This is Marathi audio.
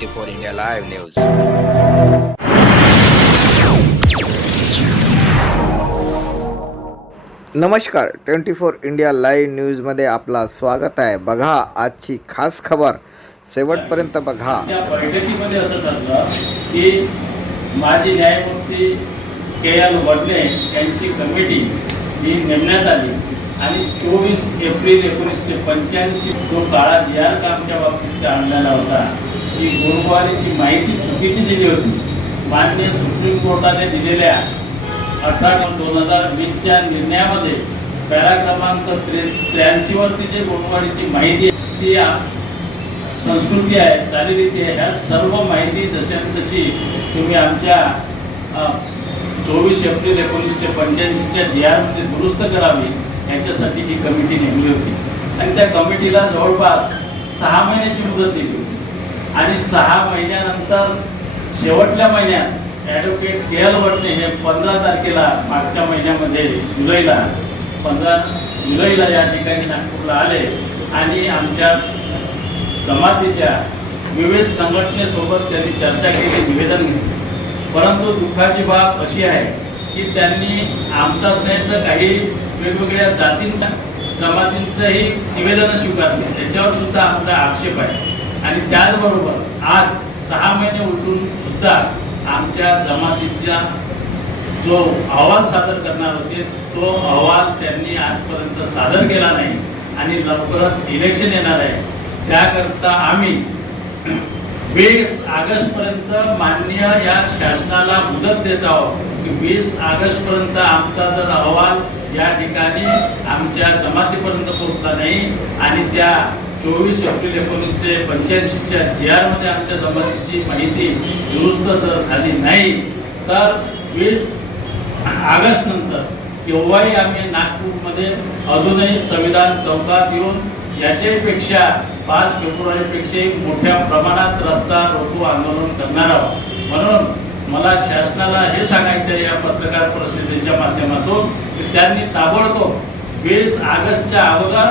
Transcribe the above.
Twenty four India live news नमस्कार ट्वेंटी फोर इंडिया लाईव्ह न्यूजमध्ये आपला स्वागत आहे. बघा आजची खास खबर. शेवटपर्यंत बघा. बैठकीमध्ये असं ठरलं की माजी न्यायमूर्ती के एल वडणे यांची कमिटी ही नेमण्यात आली आणि चोवीस एप्रिल एकोणीसशे पंच्याऐंशी जो काळा जी आर कामच्या बाबतीत आणलेला होता. ती गुरुवारीची माहिती चुकीची दिली होती. मान्य सुप्रीम कोर्टाने दिलेल्या अठरा दोन हजार वीसच्या निर्णयामध्ये पॅरा क्रमांक त्रे त्र्याऐंशीवरती जे गुरुवारीची माहिती आहे ती संस्कृती आहे चालीरीती आहे ह्या सर्व माहिती जशा तशी तुम्ही आमच्या चोवीस एप्रिल एकोणीसशे पंच्याऐंशीच्या जी आरमध्ये दुरुस्त करावी याच्यासाठी ही कमिटी नेमली होती. आणि त्या कमिटीला जवळपास सहा महिन्याची मुदत दिली होती. आणि सहा महिन्यानंतर शेवटल्या महिन्यात ॲडव्होकेट के एल वटणे हे पंधरा तारखेला मागच्या महिन्यामध्ये जुलैला पंधरा जुलैला या ठिकाणी नागपूरला आले आणि आमच्या जमातीच्या विविध संघटनेसोबत त्यांनी चर्चा केली निवेदन घेतले. परंतु दुःखाची बाब अशी आहे की त्यांनी आमचाच नाही तर काही वेगवेगळ्या जातींना जमातींचंही निवेदन स्वीकारले. त्याच्यावर सुद्धा आमचा आक्षेप आहे. आणि त्याचबरोबर आज सहा महिने उलटून सुद्धा आमच्या जमातीच्या जो अहवाल सादर करणार होते तो अहवाल त्यांनी आजपर्यंत सादर केला नाही आणि लवकरच इलेक्शन येणार आहे. त्याकरता आम्ही वीस ऑगस्टपर्यंत मान्य या शासनाला मुदत देत आहोत की वीस ऑगस्टपर्यंत आमचा जर अहवाल या ठिकाणी आमच्या जमातीपर्यंत पोहोचला नाही आणि त्या चोवीस एप्रिल एकोणीसशे पंच्याऐंशीच्या जी आरमध्ये आमच्या जमातीची माहिती दुरुस्त जर झाली नाही तर वीस ऑगस्ट नंतर केव्हाही आम्ही नागपूरमध्ये अजूनही संविधान चौकात येऊन याच्यापेक्षा पाच फेब्रुवारीपेक्षाही मोठ्या प्रमाणात रस्ता रोको आंदोलन करणार आहोत. म्हणून मला शासनाला हे सांगायचं आहे या पत्रकार परिषदेच्या माध्यमातून की त्यांनी ताबडतोब वीस ऑगस्टच्या अगोदर